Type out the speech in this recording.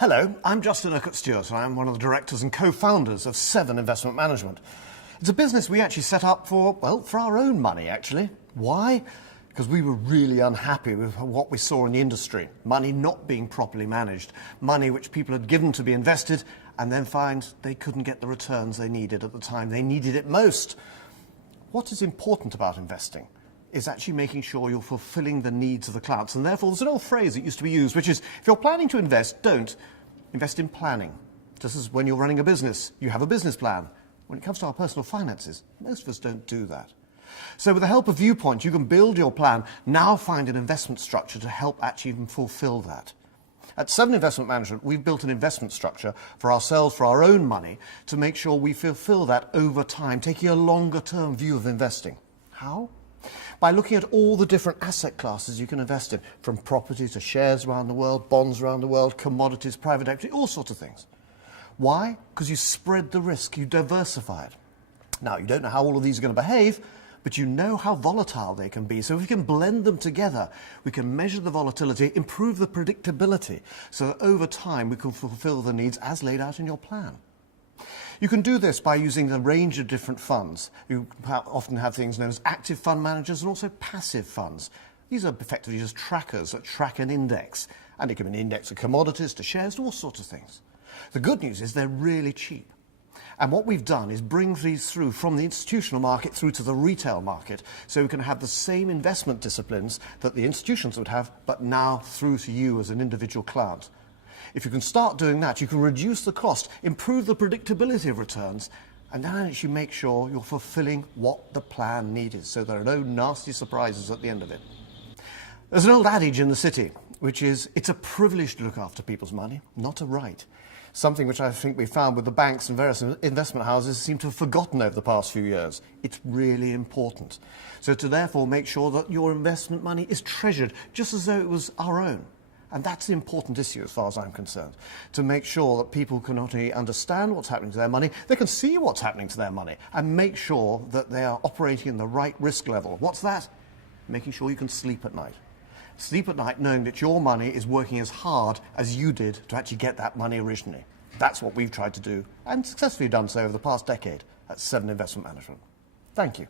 Hello, I'm Justin Urquhart-Stewart and I'm one of the directors and co-founders of Seven Investment Management. It's a business we actually set up for our own money, actually. Why? Because we were really unhappy with what we saw in the industry. Money not being properly managed. Money which people had given to be invested and then find they couldn't get the returns they needed at the time they needed it most. What is important about investing is actually making sure you're fulfilling the needs of the clients. And therefore, there's an old phrase that used to be used, which is, if you're planning to invest, don't invest in planning. Just as when you're running a business, you have a business plan. When it comes to our personal finances, most of us don't do that. So with the help of Viewpoint, you can build your plan, now find an investment structure to help actually even fulfill that. At Seven Investment Management, we've built an investment structure for ourselves, for our own money, to make sure we fulfill that over time, taking a longer-term view of investing. How? By looking at all the different asset classes you can invest in, from property to shares around the world, bonds around the world, commodities, private equity, all sorts of things. Why? Because you spread the risk, you diversify it. Now, you don't know how all of these are going to behave, but you know how volatile they can be. So if we can blend them together, we can measure the volatility, improve the predictability, so that over time we can fulfill the needs as laid out in your plan. You can do this by using a range of different funds. You often have things known as active fund managers and also passive funds. These are effectively just trackers that track an index. And it can be an index of commodities to shares to all sorts of things. The good news is they're really cheap. And what we've done is bring these through from the institutional market through to the retail market, so we can have the same investment disciplines that the institutions would have, but now through to you as an individual client. If you can start doing that, you can reduce the cost, improve the predictability of returns, and then actually make sure you're fulfilling what the plan needed, so there are no nasty surprises at the end of it. There's an old adage in the city, which is, it's a privilege to look after people's money, not a right. Something which I think we found with the banks and various investment houses seem to have forgotten over the past few years. It's really important. So to therefore make sure that your investment money is treasured just as though it was our own. And that's the important issue as far as I'm concerned, to make sure that people can not only understand what's happening to their money, they can see what's happening to their money and make sure that they are operating in the right risk level. What's that? Making sure you can sleep at night. Sleep at night knowing that your money is working as hard as you did to actually get that money originally. That's what we've tried to do and successfully done so over the past decade at Seven Investment Management. Thank you.